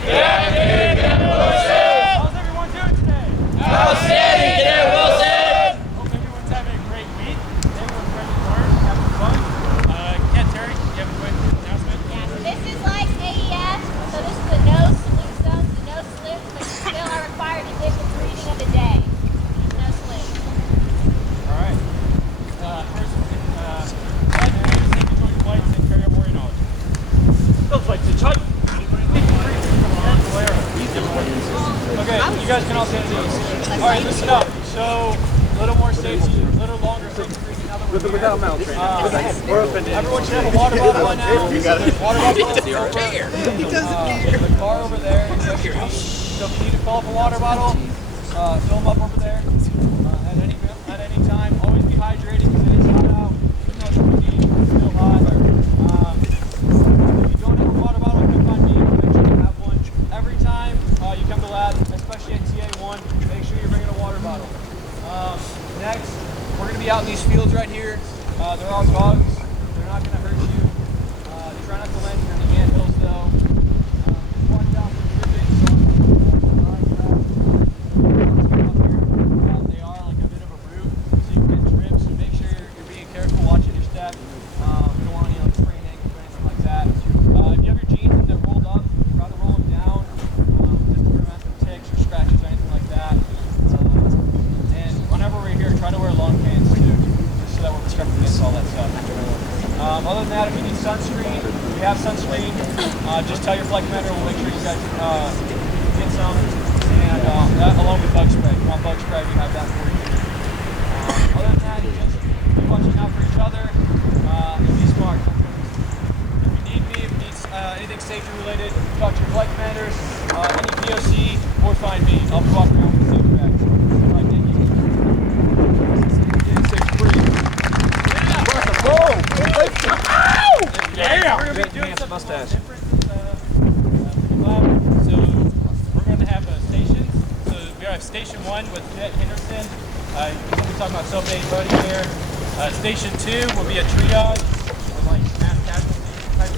How's everyone doing today? Outstanding, Cadet Wilson! Hope everyone's having a great week. Everyone's ready to learn, having fun. Ken, Terry, you have a quick announcement? Yeah, so this is like AES, so this is the no salute zones, the no slips, but you still are required to give the greeting of the day. No slips. All right. First, glad to hear you join flights and carry out warrior knowledge. Those flights to Chuck. Okay, you guys can all stand at ease. All right, listen up. So, a little more safety, a little longer safety breathing now that we're here. Everyone should have a water bottle by now. Water bottle over the car over there. So if you need to fill up a water bottle, fill them up over there. At any time, always be hydrated because it is hot out. Even though it's windy, it's still hot. If you don't have a water bottle, come find me. Make sure you have one. Every time you come to lab, especially at TA1, make sure you're bringing a water bottle. Next, we're going to be out in these fields right here. They're all dogs. They're not going to hurt you. Try not to land in the anthills though. Just watch out for trippings on they are like a bit of a root, so you can get tripped. So make sure you're being careful, watching your step. We don't want any sprain ankles or anything like that. If you have your jeans and they're rolled up, try to roll them down just to prevent some ticks or scratches or anything like that. And whenever we're here, try to wear long pants too, just so that we're protected against all that stuff. Other than that, if you need sunscreen, we have sunscreen. Just tell your flight commander, we'll make sure you guys get some. And that along with bug spray. If you want bug spray, we have that for you. Other than that, just be watching out for each other and be smart. If you need me, if you need anything safety related, talk to your flight commanders, any POC, or find me. I'll be walking around with the safety bag. All right, thank you. Yeah, we're going to be doing something different so we're going to have stations. So we have Station 1 with Cadet Henderson. We'll be talking about self-aid buddy here. Station 2 will be a triage with like mass casualty type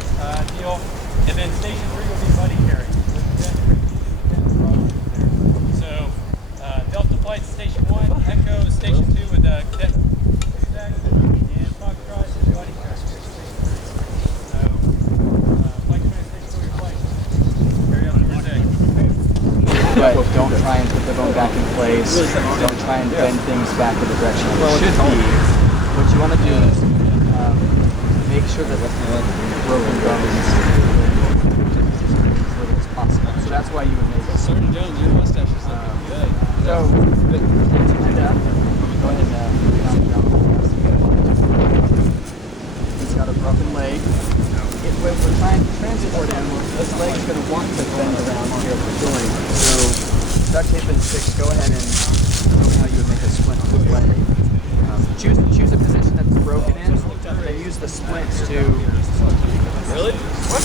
deal. And then Station 3 will be buddy carry. So Delta Flight Station 1, Echo is Station 2 with Cadet and Foxtrot is buddy carry. But don't try and put the bone back in place. Don't try and bend things back in the direction it should be. What you want to do is make sure that the broken bones as little as possible. So that's why you would make it. Sergeant Jones, your mustache is looking good. So, stand up. Go ahead and calm down. He's got a broken leg. When we're trying to transport him, this leg is going to want to bend around here at the joint. So, duct tape and sticks, go ahead and show me how you would make a splint on the leg. Choose a position that's broken in, and use the splints to... Really? What?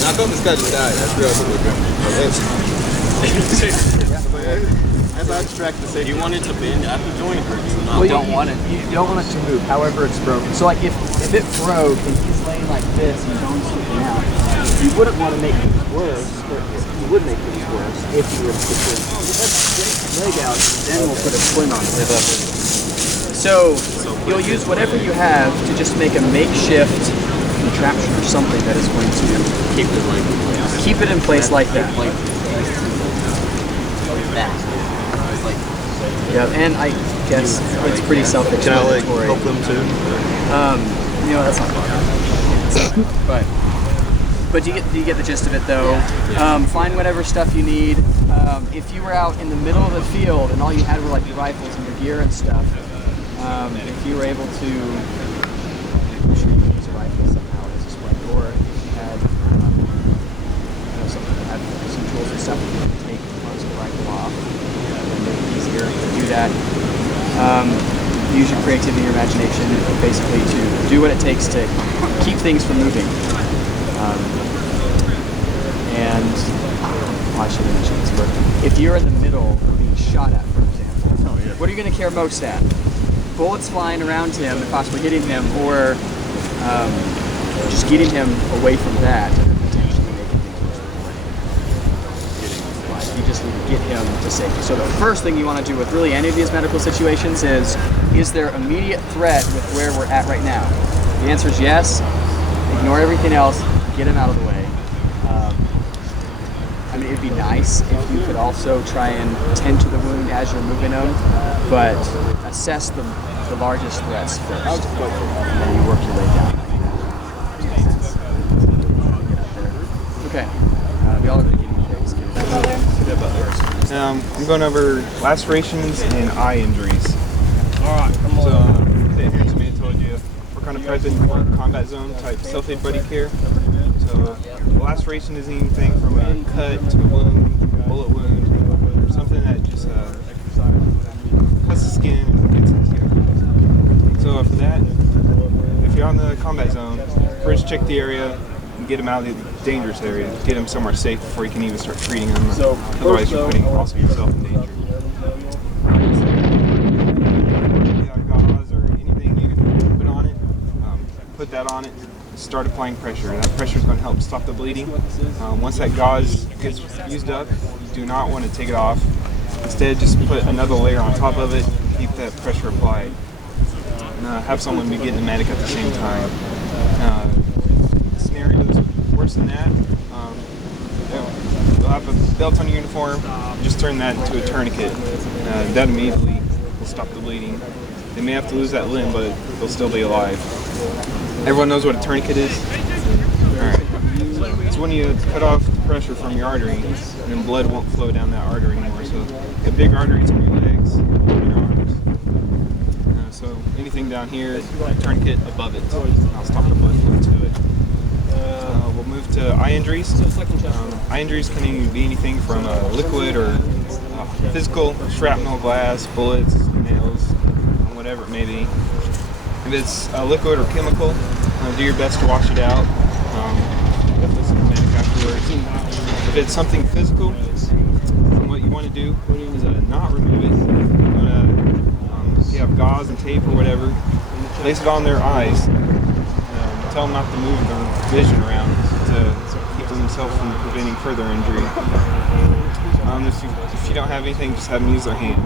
Knock on this guy just died. That's real. As I extract the safety, do you want it to bend at the joint or do you not? Well, you don't want it. You don't want it to move. However, it's broken. So, like if it broke and he's laying like this and bones sticking out, you wouldn't want to make things worse. Or you would make things worse if you were to get your leg out. Then we'll put a splint on it. So you'll use whatever you have to just make a makeshift contraption or something that is going to keep it in place like that. Yeah, and I guess it's pretty self-explanatory. Can I help them too? That's not fun. But do you get the gist of it though? Find whatever stuff you need. If you were out in the middle of the field and all you had were like your rifles and your gear and stuff, if you were able to use a rifle somehow as a splint, or if you had something that had some tools and stuff that you could take parts of the rifle off, and make it easier to do that. Use your creativity and your imagination basically to do what it takes to keep things from moving. And I should have mentioned this, but if you're in the middle of being shot at, for example, what are you going to care most at? Bullets flying around him and possibly hitting him, or just getting him away from that and potentially making things worse for him. Like, you just need to get him to safety. So the first thing you want to do with really any of these medical situations is there immediate threat with where we're at right now? The answer is yes. Ignore everything else, get him out of the way. I mean, it'd be nice if you could also try and tend to the wound as you're moving them, but assess the largest threats first, and then you work your way down. Okay, y'all are going to give me things. I'm going over lacerations and eye injuries. Alright, come on. So, the injuries me told you, we're kind of prepping for combat zone type self-aid buddy care. So, laceration is anything from a cut to a wound, bullet wound, or something that just cuts the skin and gets in the skin. So, for that, if you're on the combat zone, first check the area and get them out of the dangerous area. Get them somewhere safe before you can even start treating them. Otherwise, you're putting also yourself in danger. Gauze or anything you can put on it, put that on it. Start applying pressure. That pressure is going to help stop the bleeding. Once that gauze gets used up, you do not want to take it off. Instead, just put another layer on top of it. Keep that pressure applied. And, have someone be getting the medic at the same time. Scenarios worse than that, you'll have a belt on your uniform. Just turn that into a tourniquet. That immediately will stop the bleeding. They may have to lose that limb, but they'll still be alive. Everyone knows what a tourniquet is? Alright. It's when you cut off the pressure from your artery, and then blood won't flow down that artery anymore. So, you have big arteries on your legs and your arms. So, anything down here, tourniquet above it. I'll stop the blood flow to it. We'll move to eye injuries. Eye injuries can be anything from liquid or physical, shrapnel, glass, bullets, nails, whatever it may be. If it's liquid or chemical, do your best to wash it out. Afterwards. If it's something physical, what you want to do is not remove it. If you have gauze and tape or whatever, place it on their eyes. Tell them not to move their vision around to keep themselves from preventing further injury. If you don't have anything, just have them use their hand.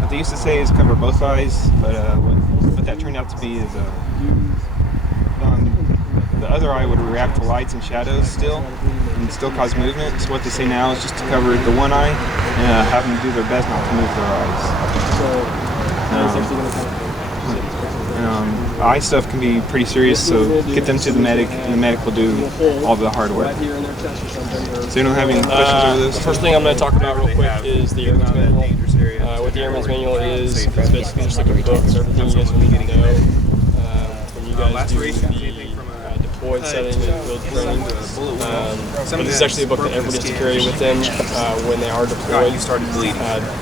What they used to say is cover both eyes, but what that turned out to be is the other eye would react to lights and shadows still, and still cause movement. So what they say now is just to cover the one eye and have them do their best not to move their eyes. Eye stuff can be pretty serious, so get them to the medic, and the medic will do all the hard work. So you don't have any questions over this? The first thing I'm going to talk about real quick is the Airman's Manual. What the Airman's Manual is basically just like a book of everything you guys need to know when you guys do the deployed setting and field training. But this is actually a book that everybody has to carry with them when they are deployed. It's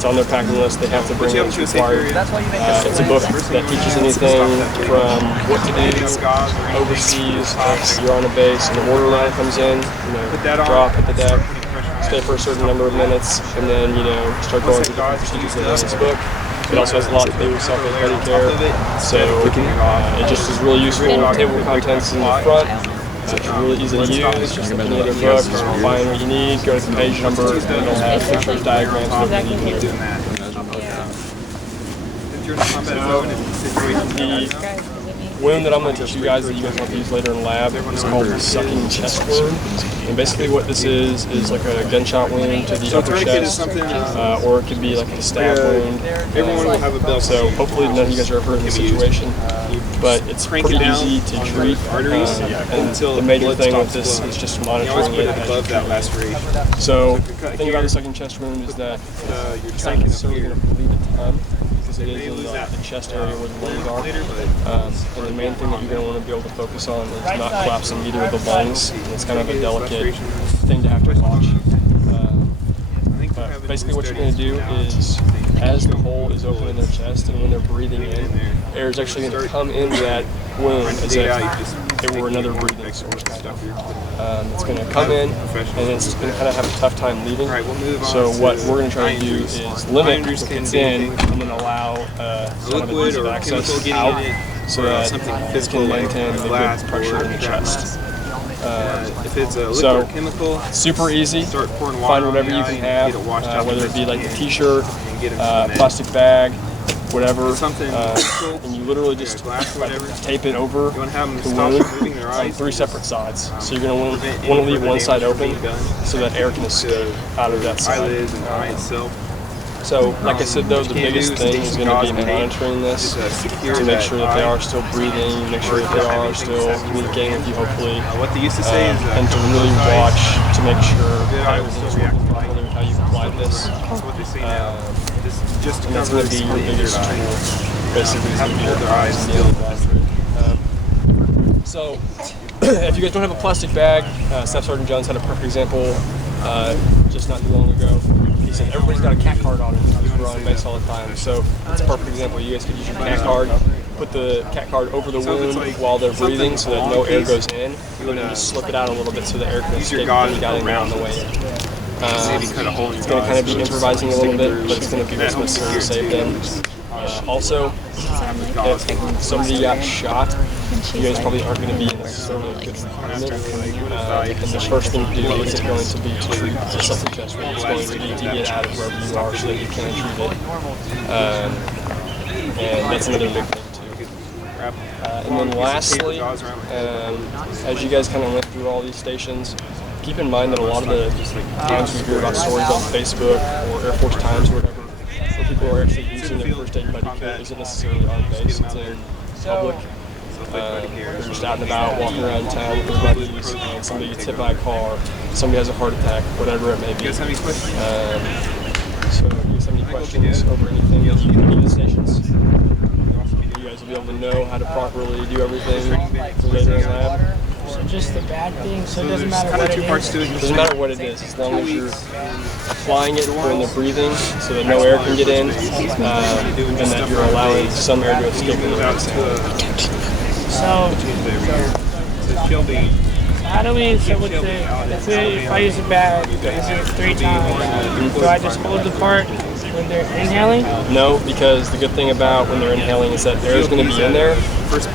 on their packing list. They have to bring it as required. It's a book that teaches anything from what to do overseas if you're on a base and the water line comes in, drop at the deck, stay for a certain number of minutes, and then start going through the procedures in this book. It also has a lot to do with self-aid buddy care, so it just is really useful. Table contents in the front. It's really easy to use. Just like any other book, just find what you need, go to the page number, and it'll have pictures, diagrams, what you need to do. The wound that I'm going to teach you guys that you guys want to use later in lab is called the sucking chest wound. And basically what this is like a gunshot wound to the upper chest, or it could be like a stab wound. Everyone will have a belt. So hopefully none of you guys are ever in this situation, but it's pretty easy to treat. And the major thing with this is just monitoring it above that laceration. So the thing about the sucking chest wound is that it's not necessarily going to bleed a ton. It is in the chest area where the lungs are. And the main thing that you're going to want to be able to focus on is not collapsing either of the lungs. It's kind of a delicate thing to have to watch. But basically what you're going to do is, as the hole is open in their chest and when they're breathing in, air is actually going to come into that wound as if it were another breathing source. It's going to come in and it's going to kind of have a tough time leaving. So what we're going to try to do is limit what gets in and then allow some of the easy access out so that it can maintain the good pressure in the chest. If it's a liquid or chemical, super easy. start pouring Find water whatever on you the can eye, have, get it washed out whether it be like a t-shirt, and get 'em from that. plastic bag, whatever, Something and you literally just glass or whatever. tape it over You want to have them the stop wound moving their on eyes. 3 separate sides. So you're going to want to leave one side open so that air can escape out of that side. Eyelids and the eye itself. So, like I said, though, the biggest thing is going to be monitoring this to make sure that they are still breathing, make sure that they are still communicating with you, hopefully, What they used to say is and to really watch to make sure that everything's working properly with how you apply this. that's what they say now. Just to And that's cover going to be your your biggest eye. tool, basically, is Have going to them be hold your their eyes eyes. still. So, if you guys don't have a plastic bag, Staff Sergeant Jones had a perfect example just not too long ago. He said everybody's got a cat card on it because we're on base all the time. So it's a perfect example. You guys could use your cat card, put the cat card over the wound while they're breathing so that no air goes in, and then just slip it out a little bit so the air can escape when you got in there on the way in. It's going to kind of be improvising a little bit, but it's going to be what's necessary to save them. Also, if somebody got shot, you guys probably aren't going to be in necessarily a good environment. And the first thing to do isn't going to be to treat the self-chest wound. It's going to be to get out of wherever you are so that you can treat it. And that's another big thing too. And then lastly, as you guys kind of went through all these stations, keep in mind that a lot of the times we hear about stories on Facebook or Air Force Times or whatever, where people are actually using their first aid buddy kit isn't necessarily on base, it's in public. They're just out and about, walking around town with their buddies, and somebody gets hit by a car, somebody has a heart attack, whatever it may be. You guys have any questions? So if you guys have any questions over anything that you need the stations, you guys will be able to know how to properly do everything for later in lab. So just the bad thing, so it doesn't There's matter kind what of it two parts is. to it. It doesn't matter what it is, as long as you're applying it when they're breathing so that no air can get in, and that you're allowing some air to escape in the exhale. So how do we, so with if I use a bag, is it 3 times? Do I just hold the part when they're inhaling? No, because the good thing about when they're inhaling is that air is going to be in there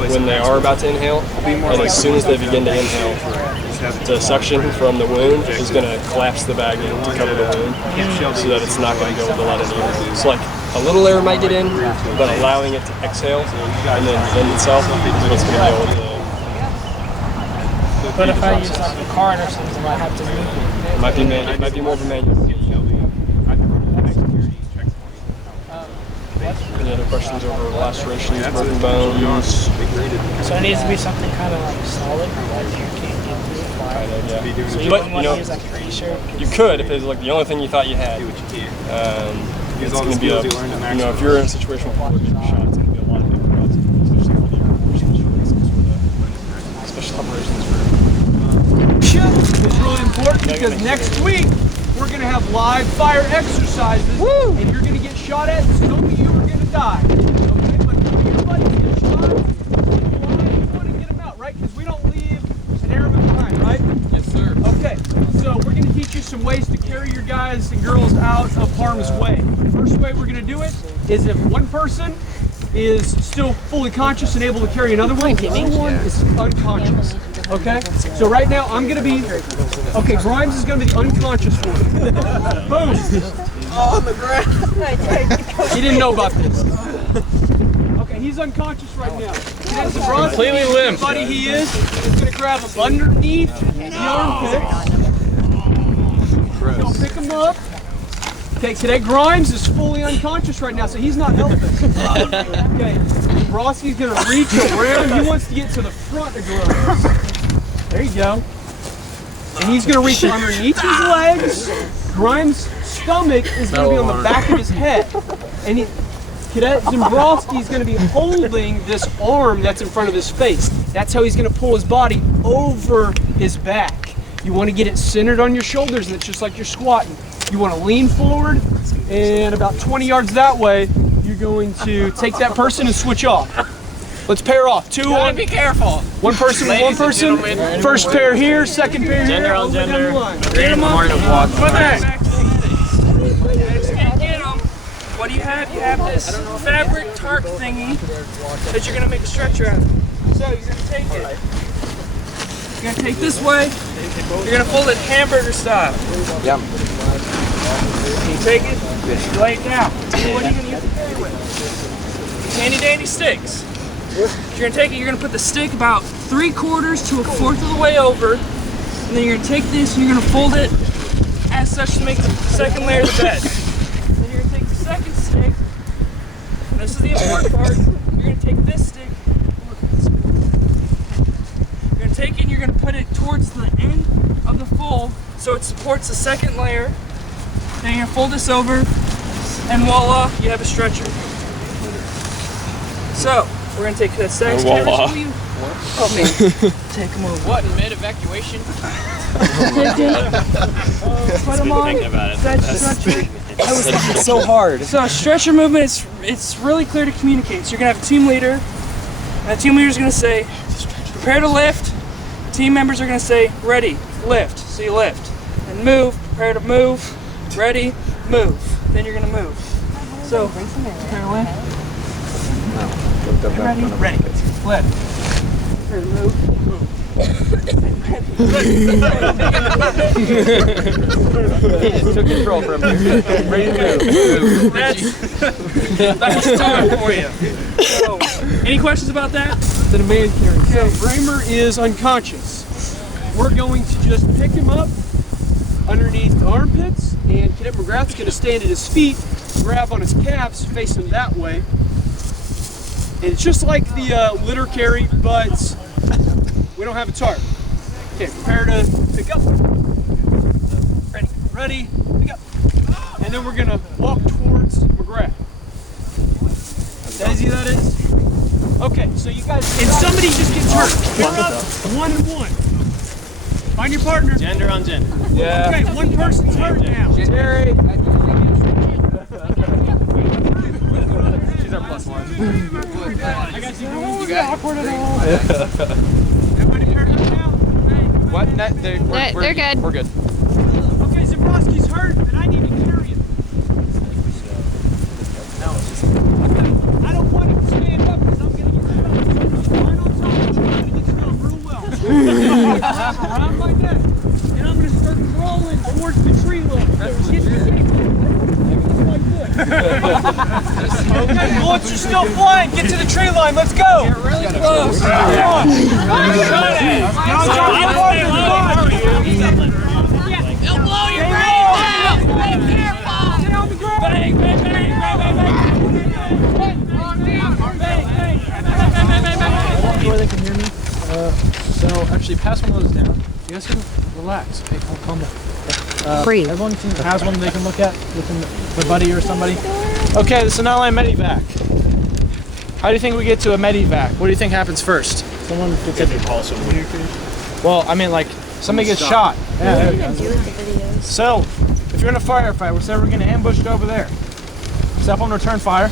when they are about to inhale, and as soon as they begin to inhale, the suction from the wound is going to collapse the bag in to cover the wound so that it's not going to be able to let any air. So like a little air might get in, but allowing it to exhale and then vent itself is what's going to be able to. But if I use like a card or something, I have to move it. It might be more of a manual. Any other questions over lacerations, broken bones? So it needs to be something kind of like solid, like you can't get through it. Kind of, yeah. So you But, wouldn't want to use like a t-shirt. You could if it was like the only thing you thought you had. It's going to be a, if you're in a situation where people are getting shot, it's going to be a lot of different routes, especially for the Air Force, doing some sort of special operations group. Is really important because next week we're going to have live fire exercises and you're going to get shot at and some of you are going to die. Okay, but if your buddies get shot, you want to get them out, right? Because we don't leave an airman behind, right? Yes, sir. Okay, so we're going to teach you some ways to carry your guys and girls out of harm's way. First way we're going to do it is if one person is still fully conscious and able to carry another one, the other one is unconscious. Okay? So right now I'm going to be, okay, Grimes is going to be the unconscious one. Boom. On the ground. He didn't know about this. Okay, he's unconscious right now. Completely limp. Buddy he is going to grab him underneath the armpit. He'll pick him up. Okay, today Grimes is fully unconscious right now, so he's not helping. Okay, Broski's going to reach around. He wants to get to the front of Grimes. There you go. And he's going to reach underneath his legs. Grimes' stomach is going to be on the back of his head. And Cadet Zimbrowski is going to be holding this arm that's in front of his face. That's how he's going to pull his body over his back. You want to get it centered on your shoulders, and it's just like you're squatting. You want to lean forward, and about 20 yards that way, you're going to take that person and switch off. Let's pair off. Two on. Be careful. One person with one person. First pair here, second pair here. Gender on gender. Get him up. Put that. Get him. What do you have? You have this fabric tarp thingy that you're gonna make a stretcher out of. So you're gonna take it. You're gonna take this way. You're gonna fold it hamburger style. Yep. Can you take it? Lay it down. What are you gonna use to carry with? Handy dandy sticks. You're gonna take it. You're gonna put the stick about 3/4 to 1/4 of the way over, and then you're gonna take this and you're gonna fold it as such to make the second layer of the bed. Then you're gonna take the second stick, and this is the important part. You're gonna take this stick. You're gonna take it and you're gonna put it towards the end of the fold so it supports the second layer. Then you're gonna fold this over, and voila, you have a stretcher. So we're gonna take the second stick. Take them over. What, in mid-evacuation? Put them on. Stretcher. It's so hard. So stretcher movement, it's really clear to communicate. So you're gonna have a team leader, and the team leader is gonna say, prepare to lift. Team members are gonna say, ready, lift. So you lift. And move, prepare to move, ready, move. Then you're gonna move. So, prepare to lift. Ready, ready, lift. Prepare to move, move. Took control from you. Ready to move. That's time for you. So, any questions about that? The demand carry. So Raymer is unconscious. We're going to just pick him up underneath the armpits, and Cadet McGrath's going to stand at his feet, grab on his calves, face him that way. And it's just like the litter carry, but we don't have a tarp. Okay, prepare to pick up. Ready, ready, pick up. And then we're going to walk towards McGrath. How easy that is? Okay, so you guys, and somebody just gets hurt. You're up 1-1. Find your partner. Gender on gender. Yeah. Okay, one person's hurt now. Jerry. She's our +1. I got you guys. Awkward at all. Everybody hurt now? What? They're good. We're good. Okay, Zabrowski's hurt, and I need to carry him. I don't want him to stand up because I'm going to get stuck. Right on top of you, I'm going to get stuck real well. Around my neck. And I'm going to start crawling towards the tree line. Get the table. Like this. Okay, bullets are still flying. Get to the tree line. Let's go. You're really close. Come on. It'll blow your brains out! Be careful. Get on the ground. Bang, bang, bang, bang, bang, bang. Where they can hear me. So actually pass one of those down. You guys can relax. Okay, calm down. Breathe. Everyone has one they can look at within their buddy or somebody. Okay, this is an online medivac. How do you think we get to a medivac? What do you think happens first? Someone gets it. Well, I mean, like somebody gets shot. Yeah. So, if you're in a firefight, we're saying we're getting ambushed over there. Step 1, return fire.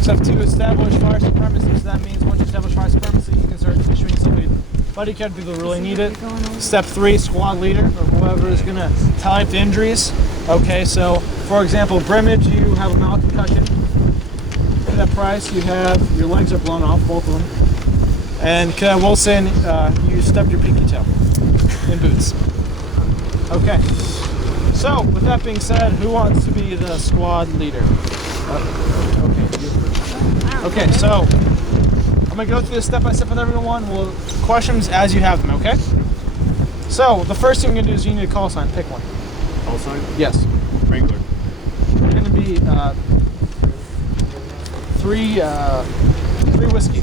Step 2, establish fire supremacy. So that means once you establish fire supremacy, you can start issuing somebody buddy card. People really need it. Step 3, squad leader or whoever is going to tally up the injuries. Okay, so for example, Brimage, you have a mild concussion. Cadet Price, you have your legs are blown off, both of them. And Cadet Wilson, you stubbed your pinky toe in boots. Okay. So, with that being said, who wants to be the squad leader? Okay, so I'm gonna go through this step by step with everyone. We'll questions as you have them, okay? So, the first thing you're gonna do is you need a call sign. Pick one. Call sign? Yes. Wrangler. You're gonna be three whiskey.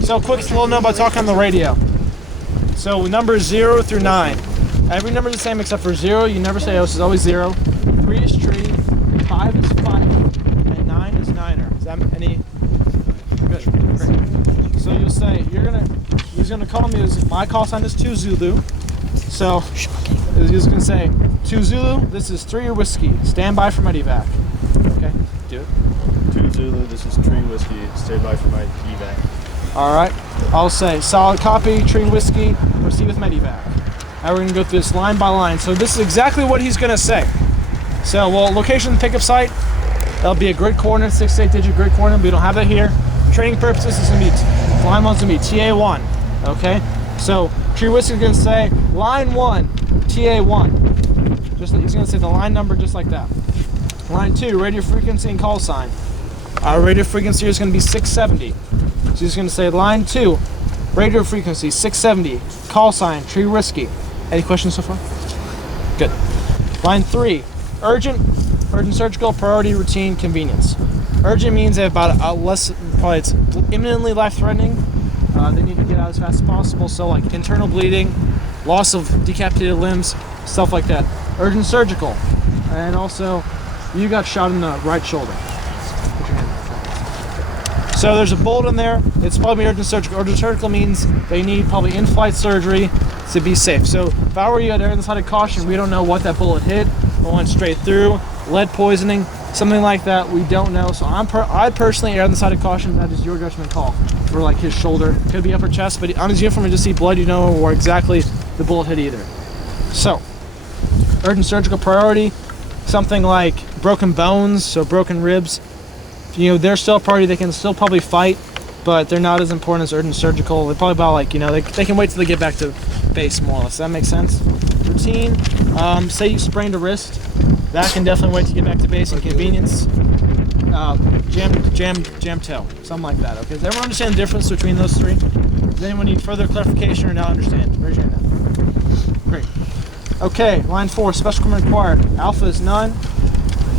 So, quick little note about talking on the radio. So, numbers 0 through 9. Every number is the same except for 0. You never say, oh, this is always 0. 3 is tree. 5 is fight. And 9 is niner. Is that any? Good. Great. So you'll say, he's gonna call me, my call sign is 2 Zulu. So He's going to say, 2 Zulu, this is 3 whiskey. Stand by for medevac. Okay, do it. 2 Zulu, this is Tree Whiskey. Stand by for my evac. All right. I'll say, solid copy, Tree Whiskey, proceed with medevac. Now we're going to go through this line by line. So this is exactly what he's going to say. So, well, location pickup site, that'll be a grid coordinate, 6 to 8 digit grid coordinate. We don't have that here. Training purposes, this is going to be, line 1's going to be TA1. Okay? So, Tree Whiskey is going to say, line 1, TA1. Just, he's going to say the line number just like that. Line 2, radio frequency and call sign. Our radio frequency is going to be 670. So he's going to say line 2, radio frequency 670, call sign, Tree Whiskey. Any questions so far? Good. Line 3, urgent surgical, priority, routine, convenience. Urgent means they have about probably it's imminently life-threatening. They need to get out as fast as possible. So like internal bleeding, loss of decapitated limbs, stuff like that. Urgent surgical. And also, you got shot in the right shoulder. So there's a bullet in there. It's probably urgent surgical. Urgent surgical means they need probably in-flight surgery to be safe. So if I were you, I'd err on the side of caution. We don't know what that bullet hit. It went straight through. Lead poisoning, something like that. We don't know. So I'd personally err on the side of caution. That is your judgment call for like his shoulder. Could be upper chest, but on his uniform, you just see blood. You know where exactly the bullet hit either. So urgent surgical priority, something like broken bones, so broken ribs. You know, they're still a priority. They can still probably fight, but they're not as important as urgent surgical. They're probably about like, you know, they can wait till they get back to base more or less. Does that make sense? Routine, say you sprained a wrist, that can definitely wait to get back to base. And convenience, jam toe, something like that. Okay, does everyone understand the difference between those three? Does anyone need further clarification or not understand? Raise your hand now. Great. Okay, line 4, special equipment required. Alpha is none,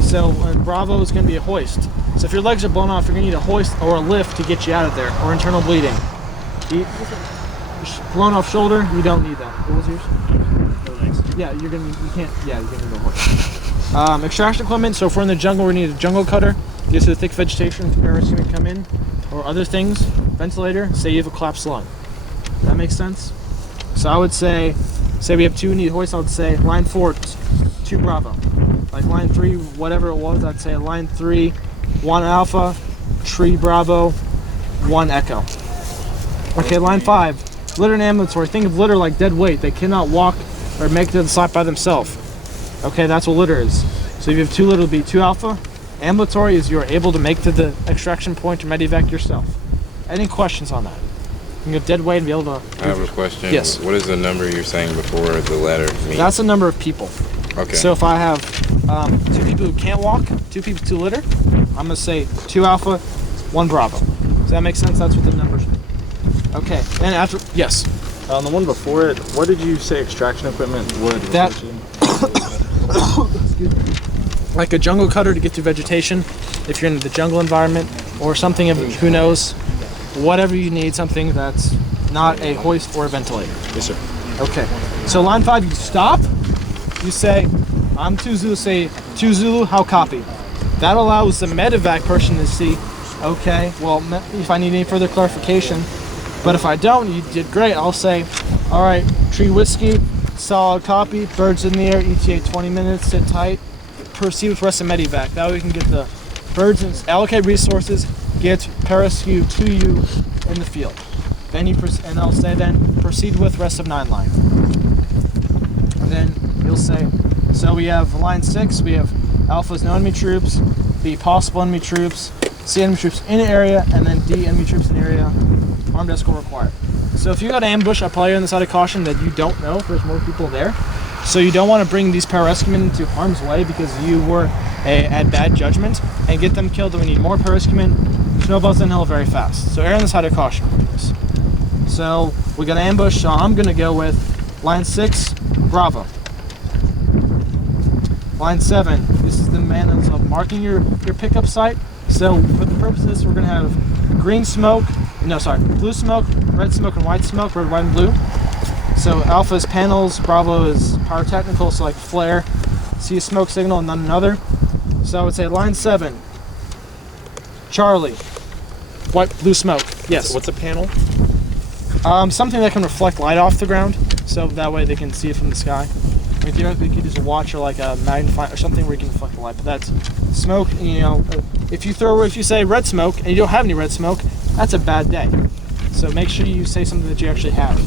so Bravo is going to be a hoist. So if your legs are blown off, you're going to need a hoist or a lift to get you out of there, or internal bleeding. Blown off shoulder, you don't need that. What was yours? Yeah, you can't need a hoist. Extraction equipment, so if we're in the jungle, we need a jungle cutter. Get to the thick vegetation, parasites can come in, or other things. Ventilator, say you have a collapsed lung. That makes sense? So I would say we have 2 need hoist, I would say line 4, 2 Bravo. Like line 3, whatever it was, I'd say line 3, 1 Alpha, Tree Bravo, 1 Echo. Okay, line 5, litter and ambulatory. Think of litter like dead weight. They cannot walk or make it to the site by themselves. Okay, that's what litter is. So if you have 2 litter, it'll be 2 Alpha. Ambulatory is you're able to make to the extraction point to medevac yourself. Any questions on that? You can go dead weight and be able to... I have a question. Yes. What is the number you're saying before the letter means? That's the number of people. Okay. So if I have 2 people who can't walk, 2 people, 2 litter, I'm going to say 2 Alpha, 1 Bravo. Does that make sense? That's what the numbers mean. Okay, and after... Yes? On the one before it, what did you say extraction equipment would? That... Excuse me. Like a jungle cutter to get through vegetation, if you're in the jungle environment, or something of, who knows, whatever you need, something that's not a hoist or a ventilator. Yes, sir. Okay, so line 5, you stop, you say, I'm 2 Zulu, say 2 Zulu, how copy? That allows the medevac person to see, okay, well, if I need any further clarification, but if I don't, you did great, I'll say, all right, Tree Whiskey, solid copy, birds in the air, ETA 20 minutes, sit tight, proceed with rest of medevac. That way we can get the birds and allocate resources, get parascue to you in the field. Then and I'll say then proceed with rest of 9 line. And then you'll say, so we have line 6, we have Alpha's no enemy troops, B possible enemy troops, C enemy troops in area, and then D enemy troops in area, armed escort required. So if you got ambush, I probably on the side of caution that you don't know if there's more people there. So you don't want to bring these parascumen into harm's way because you were at bad judgment and get them killed. We need more parascumen. Snowballs downhill very fast. So err on the side of caution. So we got an ambush. So I'm going to go with line 6, Bravo. Line 7, this is the man of marking your pickup site. So for the purpose of this, we're going to have blue smoke, red smoke, and white smoke, red, white, and blue. So Alpha is panels, Bravo is pyrotechnical, so like flare. See a smoke signal and none another. So I would say line 7, Charlie, white, blue smoke. Yes. What's a panel? Something that can reflect light off the ground, so that way they can see it from the sky. I mean, theoretically, you could use a watch or like a magnifying or something where you can deflect the light. But that's smoke. You know, if you say red smoke and you don't have any red smoke, that's a bad day. So make sure you say something that you actually have.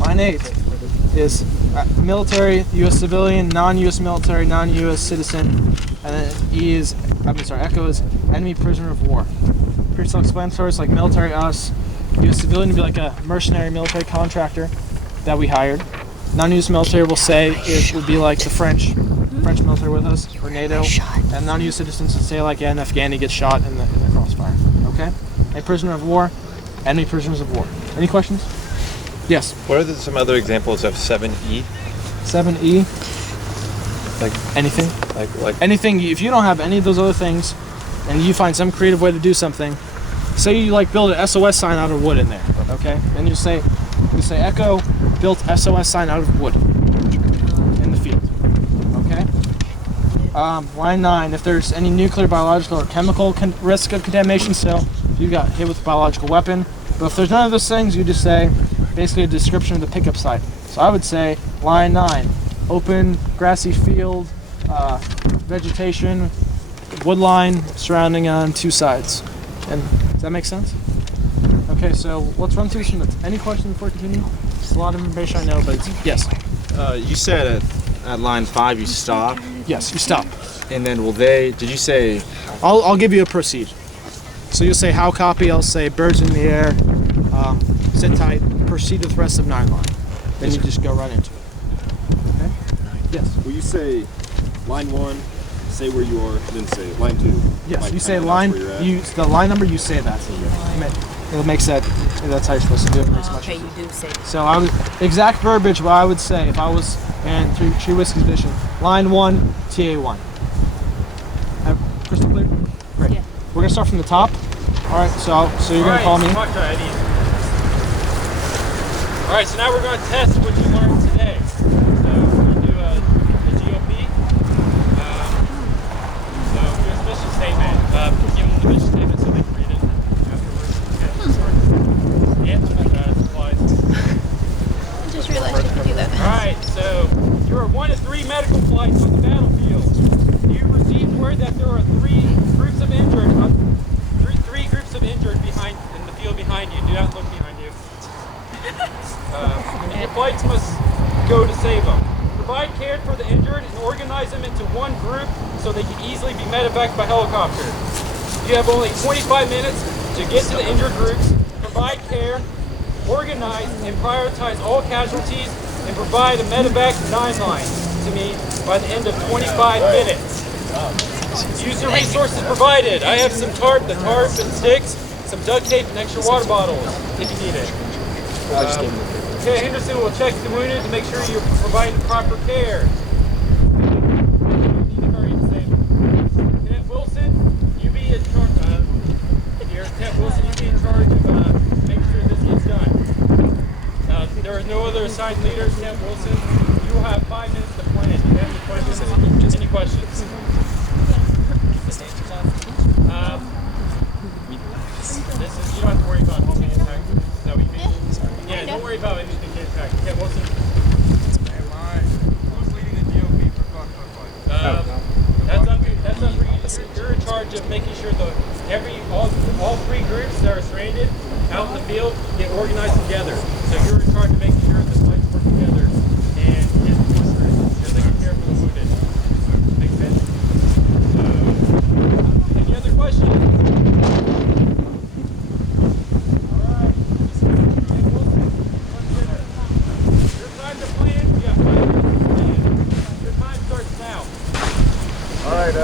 Line 8 is military, U.S. civilian, non-U.S. military, non-U.S. citizen, and then Echo is enemy prisoner of war. Pretty self-explanatory. It's like military, us. U.S. civilian would be like a mercenary military contractor that we hired. Non-U.S. military will say it would be like the French military with us, or NATO. And non-U.S. citizens would say like an Afghani gets shot in the crossfire. Okay? A prisoner of war, enemy prisoners of war. Any questions? Yes. What are some other examples of 7E? 7E. Like anything? Like anything. If you don't have any of those other things, and you find some creative way to do something, say you like build an SOS sign out of wood in there. Okay? Then you say Echo built SOS sign out of wood in the field. Okay? Line 9. If there's any nuclear, biological, or chemical risk of contamination, still you got hit with a biological weapon. But if there's none of those things, you just say basically a description of the pickup site. So I would say line 9, open grassy field, vegetation, wood line surrounding on 2 sides. And does that make sense? Okay, so let's run through some. Any questions before we continue? It's a lot of information I know, but yes. You said at line 5 you stop. Yes, you stop. And then did you say? I'll give you a proceed. So you'll say how copy, I'll say birds in the air, sit tight, proceed with the rest of 9 line. Then you just go right into it. Okay? Yes. Will you say line 1, say where you are, then say line 2? Yes, like you say line, the line number, you say that. It makes that, that's how you're supposed to do it. It makes much Okay, you do say that. So exact verbiage, what I would say if I was in Tree Whiskey's edition, line 1, TA1. Crystal clear? Great. Yeah. We're gonna start from the top. All right, so you're gonna call me. Alright, so now we're going to test what you learned today. So we're going to do a GOP. So do a mission statement. Give them the mission statement so they can read it afterwards. Okay, yeah, supplies. I just realized you could do that. Alright, so you are 1 of 3 medical flights on the battlefield. You received word that there are 3 groups of injured, three groups of injured in the field behind you. Do not look behind you. And your flights must go to save them. Provide care for the injured and organize them into one group so they can easily be medevaced by helicopter. You have only 25 minutes to get to the injured groups, provide care, organize and prioritize all casualties, and provide a medevac 9 line to me by the end of 25 minutes. Use the resources provided. I have some tarp and sticks, some duct tape and extra water bottles if you need it. Okay, Henderson will check the wounded to make sure you're providing proper care. Lieutenant Wilson, you be in charge. Lieutenant Wilson, you be in charge of making sure this gets done. There are no other assigned leaders. Lieutenant Wilson, you will have 5 minutes to plan. Do you have any questions? Any questions? You don't have to worry about anything impact. No, you can. Yeah, don't worry about anything impact. Yeah, Wilson. Who's leading the GOP for that's up for you. You're in charge of making sure all 3 groups that are stranded out in the field get organized together. So you're in charge of making sure the flights work together and get so they can care for the wounded. Make sense? Any other questions? Alright, I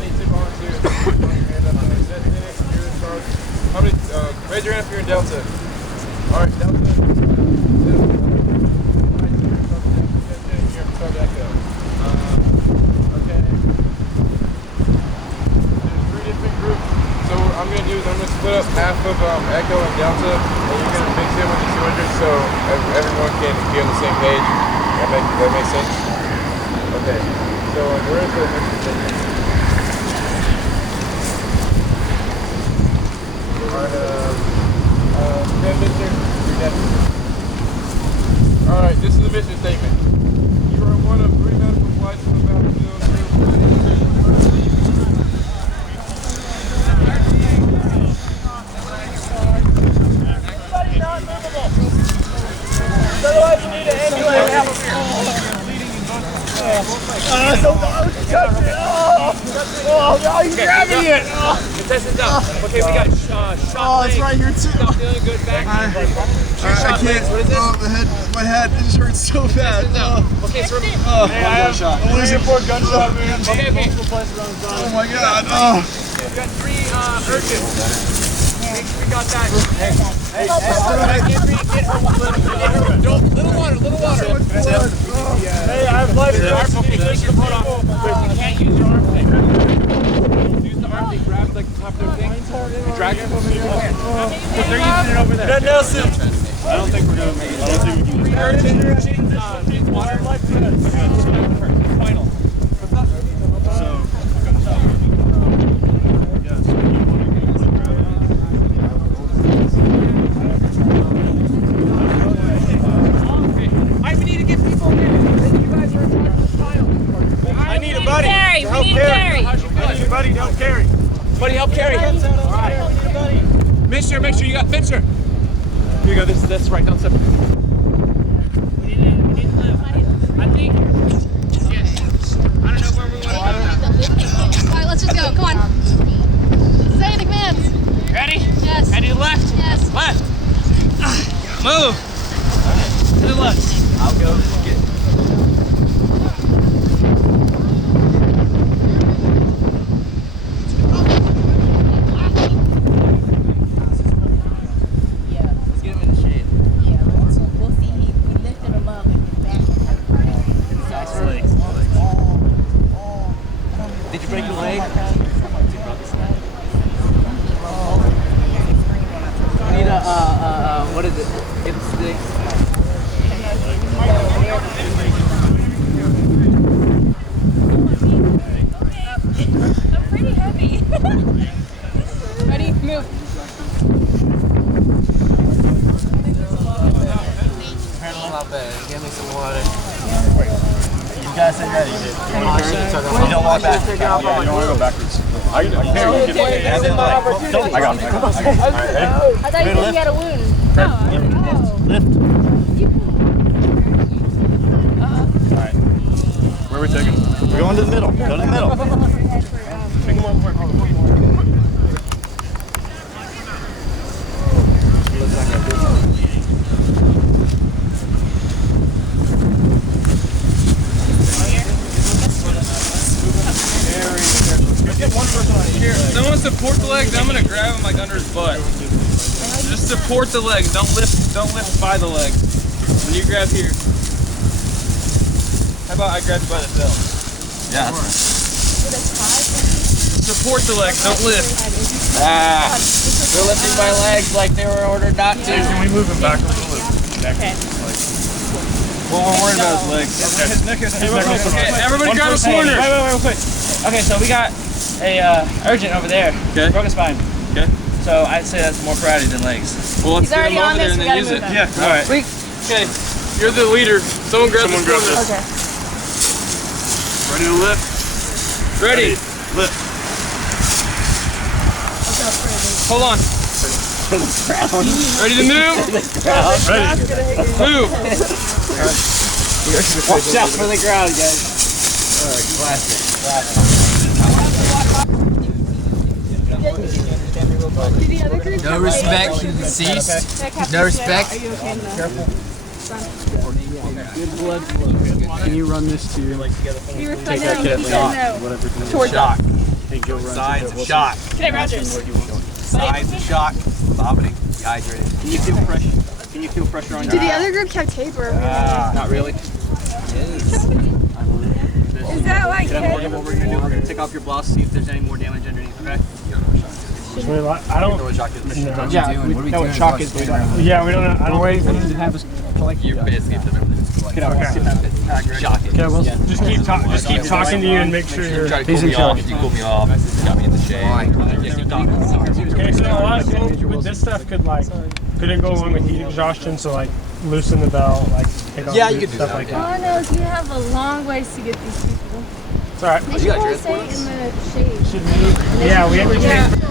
need 2 volunteers. How many, raise your hand if you're in Delta. Alright, Delta. Okay. There's 3 different groups. So what I'm going to do is I'm going to split up half of Echo and Delta, and you're going to mix in with the 200 so everyone can be on the same page. That makes sense? Okay. So where is the mission statement? Alright, this is the mission statement. Oh, no, he's grabbing it! Contestants up. Okay, we got shot. Oh, it's right here too. Not feeling good back. I can't. Oh, my head. It just hurts so bad. Okay, so I'm losing 4 gunshot, man. Okay. Oh my god. Oh. We got 3 urgents. Make sure we got that. Hey, little water. Hey, I have life. Okay, take your foot off. You can't use your arm thing. Use the arm thing, grab like the top of their thing. Drag it over your hand. Because they're using it over there. That Nelson. I don't think we're gonna make it. I don't think we can. Urgent, water. Final. Buddy, help carry. Buddy, help carry. All right. Mister, make sure you got Mister. Here you go. This right. Don't step. We need to live. I think. Yes. I don't know where we want to go. All right, let's just go. Come on. Say the commands. Ready? Yes. Ready to the left? Yes. Left. Move. To the left. I'll go get. Did you break your leg? You need a, what is it? Hip stick. I'm pretty heavy. Ready? Move. Not bad. Give me some water. You guys said that you don't walk back. You don't want to go backwards. I got it. I thought you said you had a wound. No. Lift. Alright. Where are we taking? We're going to the middle. Go to the middle. Pick one more. Someone support the legs. I'm gonna grab him like under his butt. Just support the legs. Don't lift by the leg. When you grab here. How about I grab you by the tail? Yeah. Support the legs. Don't lift. They're lifting my legs like they were ordered not to. Can we move him back a little bit? Okay. Well, we're worried about his legs. Okay, everybody grab a corner. Wait. Okay, so we got a urgent over there. Okay. Broken spine. Okay. So I'd say that's more priority than legs. Well, let's He's get him already over on there this, and we then gotta use move it. that. Yeah. All right. Okay. You're the leader. Someone grab this corner. Okay. Ready to lift? Ready. Lift. Hold on. Ready to move? Ready. Move. Watch out for the ground, guys. Classic. No respect to the deceased. No respect. Good blood flow. Can you run this to take that kid whatever towards shock? Signs of shock. Okay, Rogers. Signs of shock. Vomiting. Dehydrated. Can you feel pressure? Can you feel pressure on your Did the other group have tape or? Not really. Is that like? What we're gonna do? We're gonna take off your blouse, see if there's any more damage underneath. Okay. I don't know what shock is. Yeah, we know what shock is. Yeah, we don't know. I don't wait. We need to have us collect. You basically have to know this. Okay. Shock. Okay, well, just keep talking to you and make sure you're. He's in charge. You cool me off. Got me in the shade. Okay, so a lot of people with this stuff couldn't go along with heat exhaustion, so like loosen the belt, like take off you could do stuff that. like All I know is you have a long ways to get these people. It's alright. They should probably stay in the shade. Yeah, we have to change.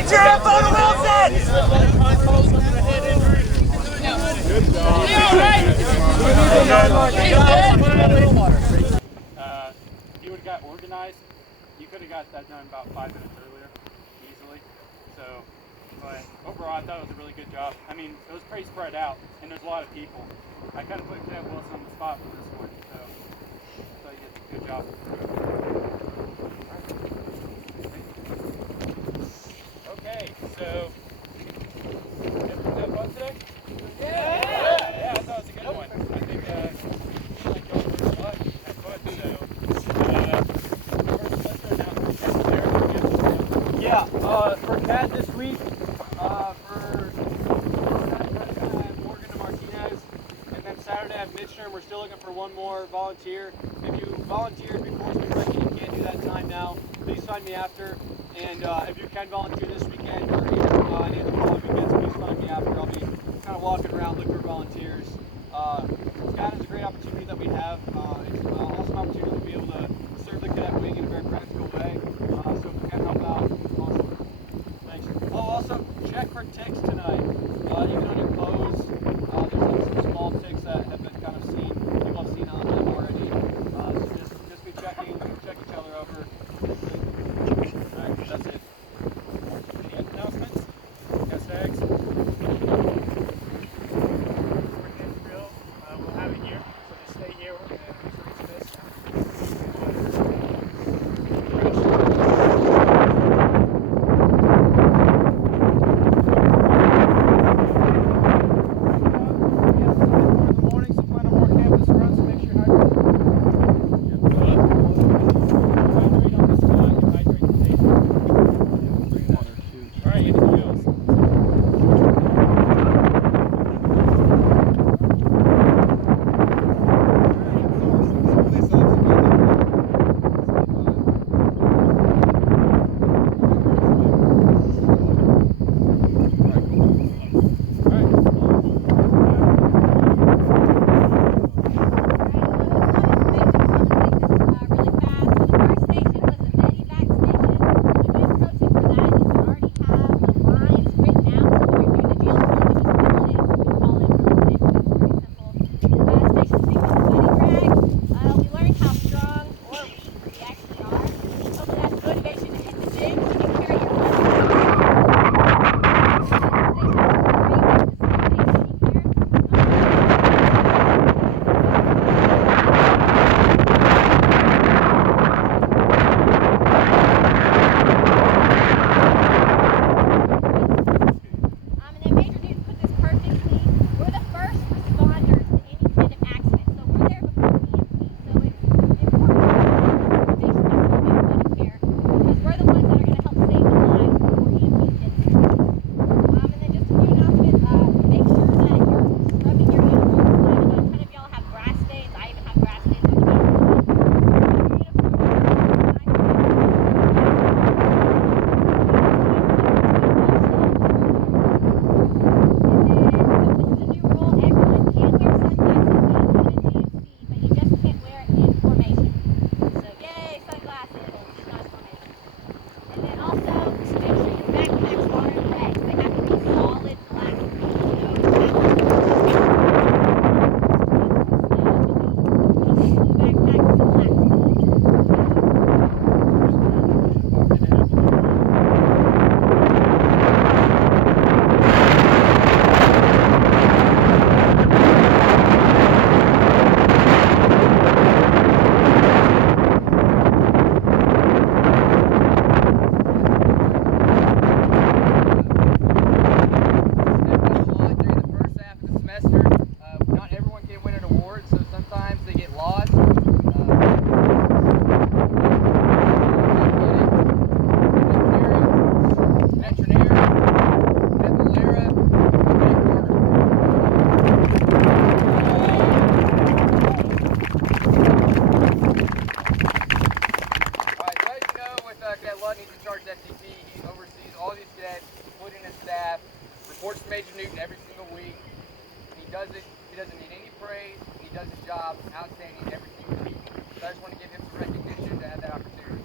Get your info to Wilson! If you would have got organized, you could have got that done about 5 minutes earlier, easily. So, but overall, I thought it was a really good job. I mean, it was pretty spread out, and there's a lot of people. I kind of put Cadet Wilson on the spot for this one, so I thought you did a good job. Okay, so everyone have fun today? Yeah, I thought it was a good one. I think like y'all learned a lot, had fun. So Yeah, for CAD this week, for Morgan and Martinez, and then Saturday I have midterm. We're still looking for one more volunteer. If you volunteered before spring break and you can't do that time now, please find me after. And if you can volunteer this weekend or any of the following weekends, please find me after. I'll be kind of walking around looking for volunteers. CAD is a great opportunity that we have. It's also an opportunity to be able to serve the cadet wing in a very practical way. So if you can help out, awesome. Thanks. Oh, also check for ticks tonight. Even on your clothes, there's some small ticks that have been kind of seen. People have seen on them already. So just be checking, check each other over. Alright, that's it. Any announcements? Got tags? we'll have it here, so just stay here and reach this. reports to Major Newton every single week. He doesn't need any praise. He does his job outstanding every single week. So I just want to give him some recognition to have that opportunity.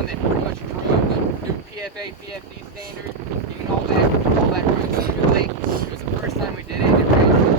one that pretty much drove the new PFA, PFD standard, getting all that room through the lake. It was the first time we did it. It raised